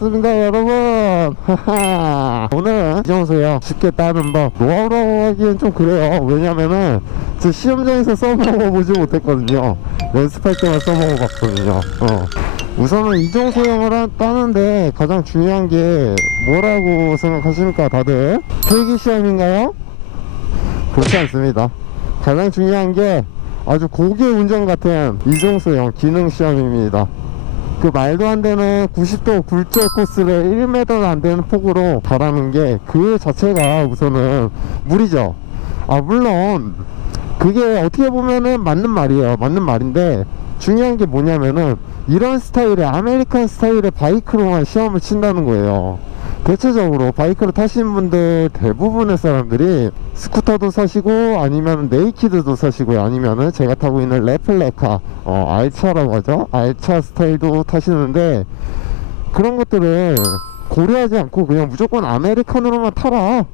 반갑습니다 여러분. 오늘은 이정수요 쉽게 따는 법 노하우라고 하기엔 좀 그래요. 왜냐면은 저 시험장에서 써먹어보지 못했거든요. 연습할 때만 써먹어봤거든요. 우선은 이종소형을 따는데 가장 중요한 게 뭐라고 생각하십니까 다들? 필기시험인가요? 그렇지 않습니다. 가장 중요한 게 아주 고개 운전 같은 이종소형 기능시험입니다. 그 말도 안 되는 90도 굴절 코스를 1m도 안 되는 폭으로 가라는 게 그 자체가 우선은 무리죠. 물론 그게 어떻게 보면은 맞는 말이에요. 맞는 말인데 중요한 게 뭐냐면은 이런 스타일의 아메리칸 스타일의 바이크로만 시험을 친다는 거예요. 대체적으로 바이크를 타시는 분들 대부분의 사람들이 스쿠터도 사시고 아니면 네이키드도 사시고요, 아니면은 제가 타고 있는 레플레카 알차라고 하죠. 알차 스타일도 타시는데 그런 것들을 고려하지 않고 그냥 무조건 아메리칸으로만 타라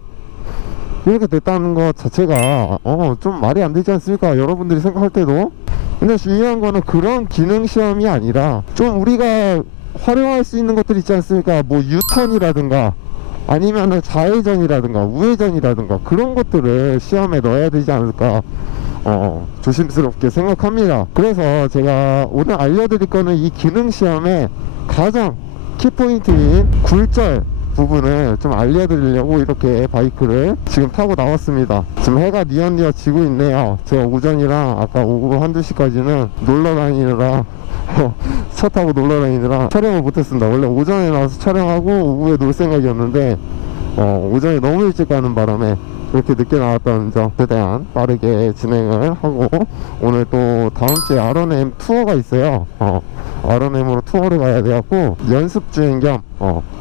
이렇게 됐다는 것 자체가 좀 말이 안 되지 않습니까? 여러분들이 생각할 때도. 근데 중요한 거는 그런 기능 시험이 아니라 좀 우리가 활용할 수 있는 것들 있지 않습니까? 뭐 유턴이라든가 아니면은 좌회전이라든가 우회전이라든가 그런 것들을 시험에 넣어야 되지 않을까 조심스럽게 생각합니다. 그래서 제가 오늘 알려드릴 거는 이 기능 시험의 가장 키포인트인 굴절 부분을 좀 알려드리려고 이렇게 바이크를 지금 타고 나왔습니다. 지금 해가 뉘엿뉘엿 지고 있네요. 제가 오전이랑 아까 오후 한두 시까지는 놀러 다니느라 차 타고 놀러 다니느라 촬영을 못했습니다. 원래 오전에 나와서 촬영하고 오후에 놀 생각이었는데 오전에 너무 일찍 가는 바람에 그렇게 늦게 나왔다는 점 최대한 빠르게 진행을 하고, 오늘 또 다음주에 R&M 투어가 있어요. R&M으로 투어를 가야 돼갖고 연습 주행 겸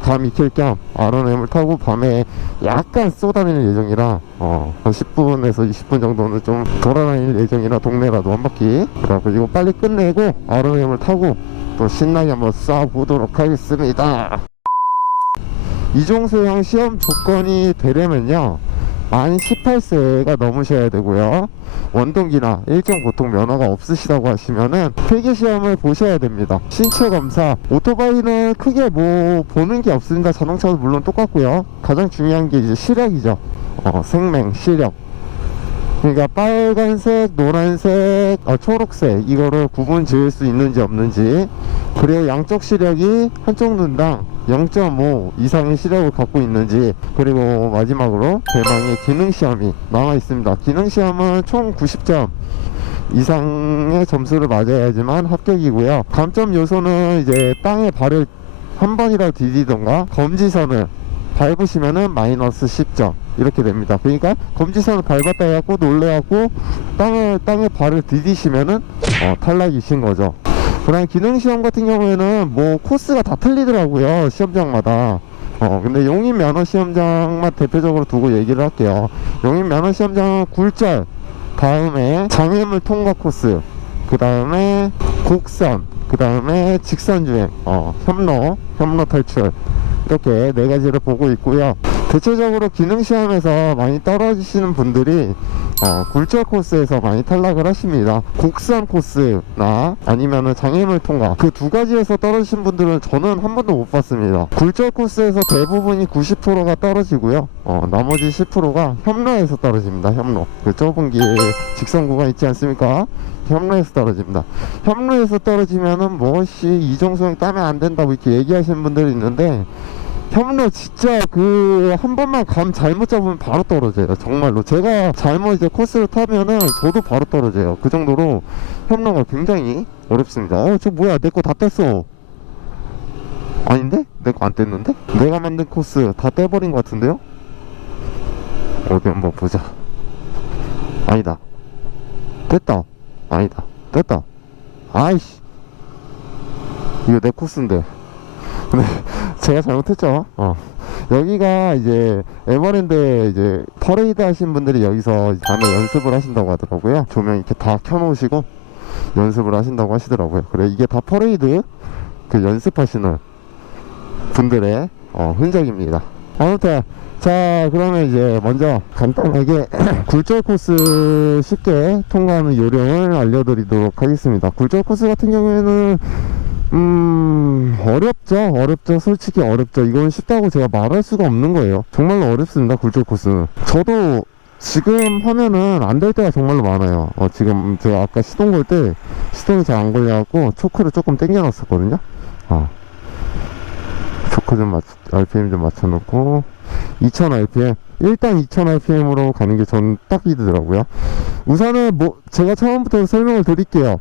감 익힐 겸 R&M을 타고 밤에 약간 쏘다니는 예정이라 한 10분에서 20분 정도는 좀 돌아다닐 예정이라 동네라도 한 바퀴. 그래갖고 이거 빨리 끝내고 R&M을 타고 또 신나게 한번 쏴보도록 하겠습니다. 이종소형 시험 조건이 되려면요 만 18세가 넘으셔야 되고요, 원동기나 일정 보통 면허가 없으시다고 하시면은 필기시험을 보셔야 됩니다. 신체검사, 오토바이는 크게 뭐 보는 게 없습니다. 자동차도 물론 똑같고요. 가장 중요한 게 이제 시력이죠. 생명, 시력. 그러니까 빨간색, 노란색, 초록색 이거를 구분 지을 수 있는지 없는지, 그리고 양쪽 시력이 한쪽 눈당 0.5 이상의 시력을 갖고 있는지, 그리고 마지막으로 대망의 기능시험이 남아 있습니다. 기능시험은 총 90점 이상의 점수를 맞아야지만 합격이고요. 감점 요소는 이제 땅에 발을 한 번이라도 디디던가 검지선을 밟으시면은 마이너스 10점 이렇게 됩니다. 그러니까 검지선을 밟았다 해갖고 놀래갖고 땅에 발을 디디시면은 탈락이신 거죠. 그다음 기능시험 같은 경우에는 뭐 코스가 다 틀리더라고요, 시험장마다. 근데 용인 면허시험장만 대표적으로 두고 얘기를 할게요. 용인 면허시험장은 굴절, 다음에 장애물 통과 코스, 그 다음에 곡선, 그 다음에 직선주행, 협로 탈출, 이렇게 네 가지를 보고 있고요. 대체적으로 기능시험에서 많이 떨어지시는 분들이 굴절 코스에서 많이 탈락을 하십니다. 곡선 코스나 아니면은 장애물 통과, 그 두 가지에서 떨어지신 분들은 저는 한 번도 못 봤습니다. 굴절 코스에서 대부분이 90%가 떨어지고요, 나머지 10%가 협로에서 떨어집니다. 협로, 그 좁은 길 직선 구간 있지 않습니까? 협로에서 떨어집니다. 협로에서 떨어지면은 뭐씨 이종소형 따면 안 된다고 이렇게 얘기하시는 분들이 있는데, 협로 진짜 그 한 번만 감 잘못 잡으면 바로 떨어져요. 정말로 제가 잘못 이제 코스를 타면은 저도 바로 떨어져요. 그 정도로 협로가 굉장히 어렵습니다. 저 뭐야, 내 거 다 뗐어. 아닌데? 내 거 안 뗐는데? 내가 만든 코스 다 떼버린 것 같은데요? 어디 한번 보자. 아니다, 뗐다. 아니다, 뗐다. 아이씨, 이거 내 코스인데. 네, 제가 잘못했죠. 여기가 이제 에버랜드에 이제 퍼레이드 하신 분들이 여기서 밤에 연습을 하신다고 하더라고요. 조명 이렇게 다 켜놓으시고 연습을 하신다고 하시더라고요. 그래, 이게 다 퍼레이드 그 연습하시는 분들의 흔적입니다. 아무튼 자, 그러면 이제 먼저 간단하게 굴절 코스 쉽게 통과하는 요령을 알려드리도록 하겠습니다. 굴절 코스 같은 경우에는 어렵죠. 솔직히 어렵죠. 이건 쉽다고 제가 말할 수가 없는 거예요. 정말로 어렵습니다. 굴절 코스는. 저도 지금 하면은 안 될 때가 정말로 많아요. 지금 제가 아까 시동 걸 때 시동이 잘 안 걸려갖고 초크를 조금 당겨 놨었거든요. 초크 좀 RPM 좀 맞춰놓고 2000 RPM, 일단 2000 RPM으로 가는 게 전 딱 이더라고요. 우선은 제가 처음부터 설명을 드릴게요.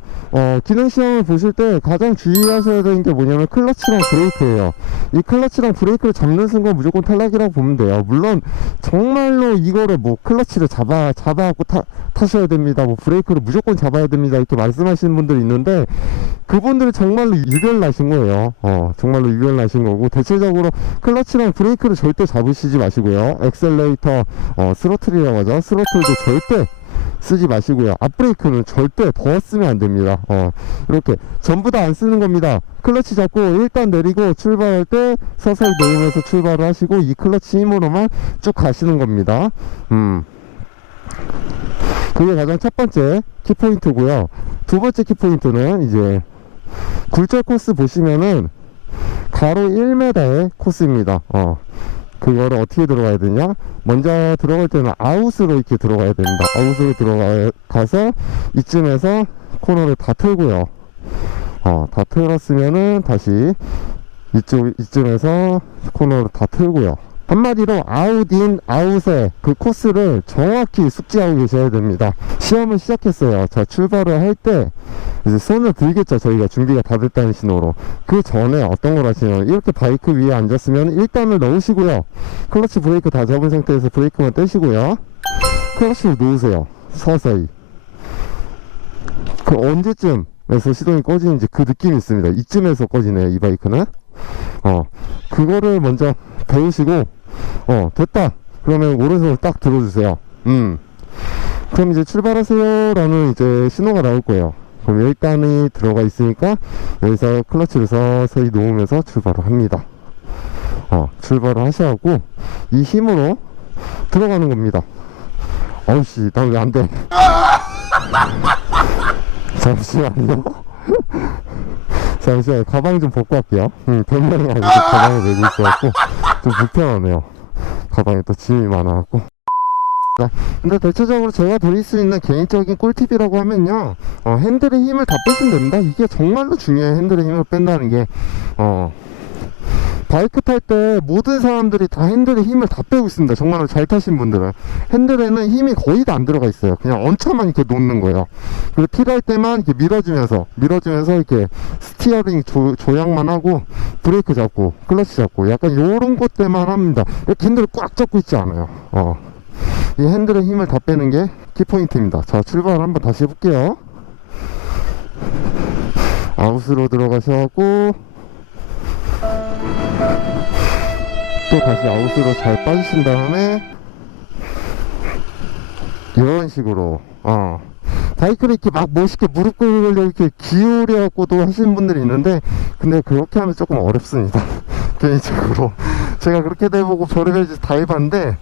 기능 시험을 보실 때 가장 주의하셔야 되는 게 뭐냐면 클러치랑 브레이크예요. 이 클러치랑 브레이크를 잡는 순간 무조건 탈락이라고 보면 돼요. 물론 정말로 이거를 클러치를 잡아갖고 타셔야 됩니다, 브레이크를 무조건 잡아야 됩니다, 이렇게 말씀하시는 분들이 있는데, 그분들은 정말로 유별나신 거예요. 정말로 유별나신 거고, 대체적으로 클러치랑 브레이크를 절대 잡으시지 마시고요. 엑셀레이터, 스로틀이라고 하죠. 스로틀도 절대 쓰지 마시고요. 앞브레이크는 절대 더 쓰면 안 됩니다. 이렇게 전부 다 안 쓰는 겁니다. 클러치 잡고 일단 내리고 출발할 때 서서히 놓으면서 출발을 하시고, 이 클러치 힘으로만 쭉 가시는 겁니다. 그게 가장 첫 번째 키포인트고요. 두 번째 키포인트는 이제 굴절 코스 보시면은 가로 1m의 코스입니다. 그거를 어떻게 들어가야 되냐? 먼저 들어갈 때는 아웃으로 이렇게 들어가야 됩니다. 아웃으로 들어가서 이쯤에서 코너를 다 틀고요. 다 틀었으면은 다시 이쯤에서 코너를 다 틀고요. 한마디로 아웃인 아웃의 그 코스를 정확히 숙지하고 계셔야 됩니다. 시험을 시작했어요. 자, 출발을 할 때 이제 손을 들겠죠. 저희가 준비가 다 됐다는 신호로. 그 전에 어떤 걸 하시냐면, 이렇게 바이크 위에 앉았으면 1단을 넣으시고요. 클러치 브레이크 다 잡은 상태에서 브레이크만 떼시고요. 클러치를 놓으세요. 서서히. 그 언제쯤에서 시동이 꺼지는지 그 느낌이 있습니다. 이쯤에서 꺼지네요, 이 바이크는. 그거를 먼저 배우시고, 됐다 그러면 오른손을 딱 들어주세요. 그럼 이제 출발하세요 라는 이제 신호가 나올 거예요. 그럼 1단이 들어가 있으니까 여기서 클러치를 서서히 놓으면서 출발을 합니다. 출발을 하셔갖고 이 힘으로 들어가는 겁니다. 어우씨, 나 왜 안 돼? 잠시만요. 잠시만요. 가방 좀 벗고 할게요. 변명이 아니고 가방을 메고 있어갖고 좀 불편하네요. 가방에 또 짐이 많아갖고. 근데 대체적으로 제가 드릴 수 있는 개인적인 꿀팁이라고 하면요, 핸들의 힘을 다 빼시면 됩니다. 이게 정말로 중요해요. 핸들의 힘을 뺀다는 게. 바이크 탈 때 모든 사람들이 다 핸들에 힘을 다 빼고 있습니다. 정말로 잘 타신 분들은 핸들에는 힘이 거의 다 안 들어가 있어요. 그냥 얹혀만 이렇게 놓는 거예요. 그리고 필요할 때만 이렇게 밀어주면서 이렇게 스티어링 조향만 하고 브레이크 잡고 클러치 잡고 약간 요런 것 때만 합니다. 이렇게 핸들을 꽉 잡고 있지 않아요. 이 핸들의 힘을 다 빼는 게 키포인트입니다. 자, 출발 한번 다시 해볼게요. 아웃으로 들어가셔갖고 또 다시 아웃으로 잘 빠지신 다음에 이런 식으로 바이크를 이렇게 막 멋있게 무릎 꿇으려 이렇게 기울여 갖고도 하시는 분들이 있는데, 근데 그렇게 하면 조금 어렵습니다. 개인적으로 제가 그렇게 돼보고 별의별 짓 다 해봤는데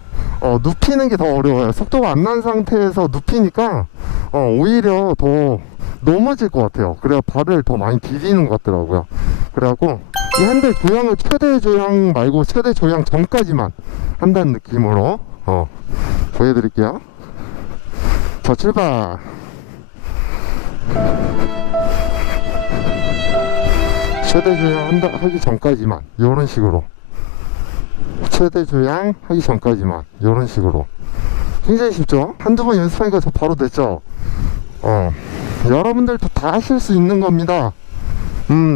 눕히는 게 더 어려워요. 속도가 안 난 상태에서 눕히니까 오히려 더 넘어질 것 같아요. 그래야 발을 더 많이 디디는 것 같더라고요. 그래갖고 이 핸들 조향을 최대 조향 말고 최대 조향 전까지만 한다는 느낌으로 보여드릴게요. 자, 출발. 최대 조향 하기 전까지만 이런 식으로, 최대 조향 하기 전까지만 이런 식으로. 굉장히 쉽죠? 한두 번 연습하니까 저 바로 됐죠? 여러분들도 다 하실 수 있는 겁니다.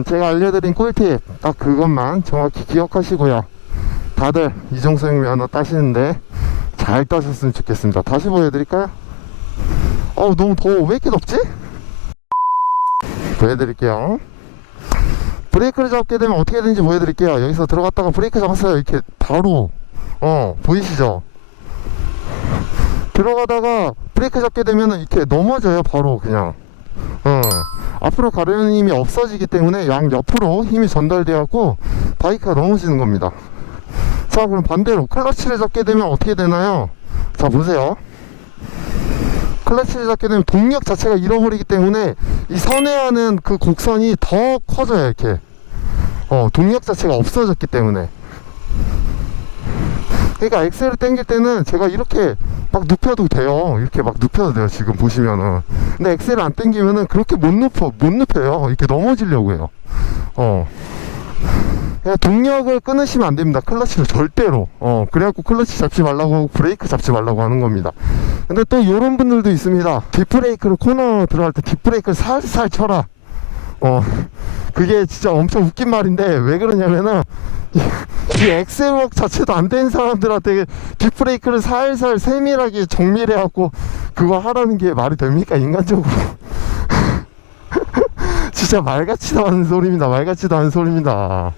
제가 알려드린 꿀팁 딱 그것만 정확히 기억하시고요. 다들 이종소형 면허 따시는데 잘 따셨으면 좋겠습니다. 다시 보여드릴까요? 너무 더워. 왜 이렇게 덥지? 보여드릴게요. 브레이크를 잡게 되면 어떻게 되는지 보여드릴게요. 여기서 들어갔다가 브레이크 잡았어요. 이렇게 바로 보이시죠? 들어가다가 브레이크 잡게 되면 이렇게 넘어져요. 바로 그냥 앞으로 가려는 힘이 없어지기 때문에 양 옆으로 힘이 전달되었고 바이크가 넘어지는 겁니다. 자, 그럼 반대로 클러치를 잡게 되면 어떻게 되나요? 자, 보세요. 클러치를 잡게 되면 동력 자체가 잃어버리기 때문에 이 선회하는 그 곡선이 더 커져요. 이렇게 동력 자체가 없어졌기 때문에. 그러니까 엑셀을 당길 때는 제가 이렇게 막 눕혀도 돼요. 이렇게 막 눕혀도 돼요, 지금 보시면은. 근데 엑셀을 안 당기면은 그렇게 못 눕혀요. 이렇게 넘어지려고 해요. 그냥 동력을 끊으시면 안 됩니다. 클러치를 절대로. 그래갖고 클러치 잡지 말라고 하고 브레이크 잡지 말라고 하는 겁니다. 근데 또 요런 분들도 있습니다. 뒷브레이크를 코너 들어갈 때 뒷브레이크를 살살 쳐라. 그게 진짜 엄청 웃긴 말인데 왜 그러냐면은 이 엑셀워크 자체도 안 된 사람들한테 뒷브레이크를 살살 세밀하게 정밀해갖고 그거 하라는 게 말이 됩니까, 인간적으로? 진짜 말같지도 않은 소리입니다. 말같지도 않은 소리입니다.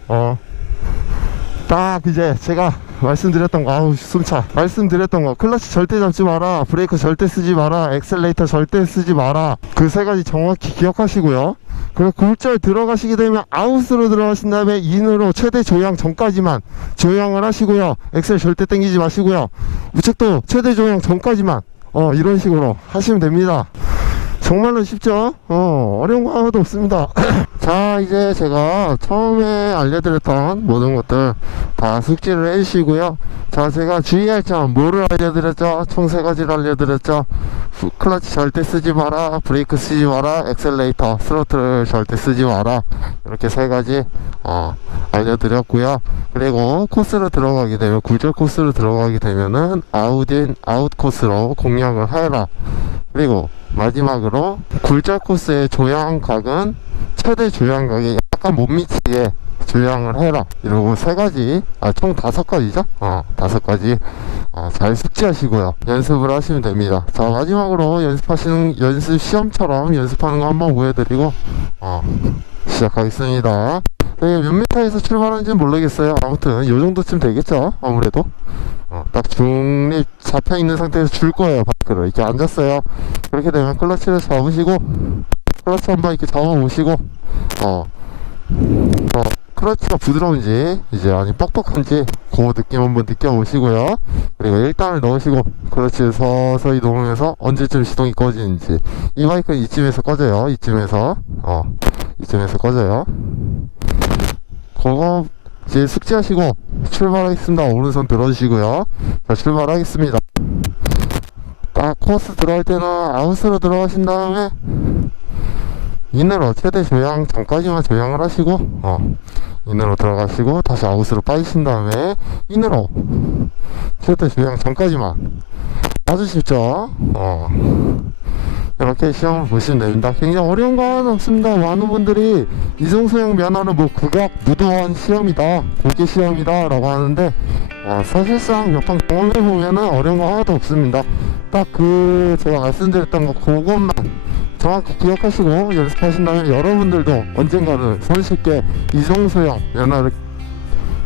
딱 이제 제가 말씀드렸던 거, 아우 숨차, 말씀드렸던 거, 클러치 절대 잡지 마라, 브레이크 절대 쓰지 마라, 엑셀레이터 절대 쓰지 마라, 그 세 가지 정확히 기억하시고요. 그리고 굴절 들어가시게 되면 아웃으로 들어가신 다음에 인으로 최대 조향 전까지만 조향을 하시고요. 엑셀 절대 당기지 마시고요. 우측도 최대 조향 전까지만 이런 식으로 하시면 됩니다. 정말로 쉽죠? 어려운 거 하나도 없습니다. 자, 이제 제가 처음에 알려드렸던 모든 것들 다 숙지를 해주시고요. 자, 제가 주의할 점 뭐를 알려드렸죠? 총 3가지를 알려드렸죠. 클러치 절대 쓰지 마라, 브레이크 쓰지 마라, 엑셀레이터, 스로틀 절대 쓰지 마라, 이렇게 3가지 알려드렸고요. 그리고 코스로 들어가게 되면, 굴절 코스로 들어가게 되면은 아웃인 아웃 코스로 공략을 해라. 그리고 마지막으로 굴절 코스의 조향각은 최대 조향각이 약간 못 미치게 조향을 해라. 이러고 3가지, 총 5가지죠? 5가지 잘 숙지하시고요. 연습을 하시면 됩니다. 자, 마지막으로 연습 시험처럼 연습하는 거 한번 보여드리고 시작하겠습니다. 몇 미터에서 출발하는지는 모르겠어요. 아무튼 요 정도쯤 되겠죠, 아무래도. 딱 중립 잡혀있는 상태에서 줄 거예요. 바퀴를 이렇게 앉았어요. 그렇게 되면 클러치를 잡으시고, 클러치 한번 이렇게 잡아보시고, 클러치가 부드러운지 이제 아니 뻑뻑한지 그 느낌 한번 느껴보시고요. 그리고 1단을 넣으시고 클러치를 서서히 놓으면서 언제쯤 시동이 꺼지는지. 이 바이크는 이쯤에서 꺼져요. 이쯤에서 꺼져요. 그거 이제 숙지하시고 출발하겠습니다. 오른손 들어주시고요. 자, 출발하겠습니다. 딱 코스 들어갈 때는 아웃으로 들어가신 다음에 인으로 최대 조향 전까지만 조향을 하시고 인으로 들어가시고 다시 아웃으로 빠지신 다음에 인으로 최대 조향 전까지만. 아주 쉽죠? 이렇게 시험을 보시면 됩니다. 굉장히 어려운 거 하나는 없습니다. 많은 분들이 이종소형 면허는 뭐 극악 무도한 시험이다, 고개 시험이다 라고 하는데 사실상 몇 번 경험해보면은 어려운 거 하나도 없습니다. 딱 제가 말씀드렸던 거 그것만 정확히 기억하시고 연습하신다면 여러분들도 언젠가는 손쉽게 이종소형 면허를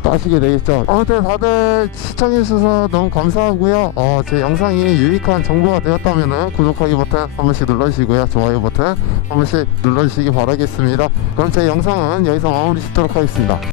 따시게 되겠죠. 아무튼 다들 시청해주셔서 너무 감사하고요. 제 영상이 유익한 정보가 되었다면 구독하기 버튼 한 번씩 눌러주시고요. 좋아요 버튼 한 번씩 눌러주시기 바라겠습니다. 그럼 제 영상은 여기서 마무리 짓도록 하겠습니다.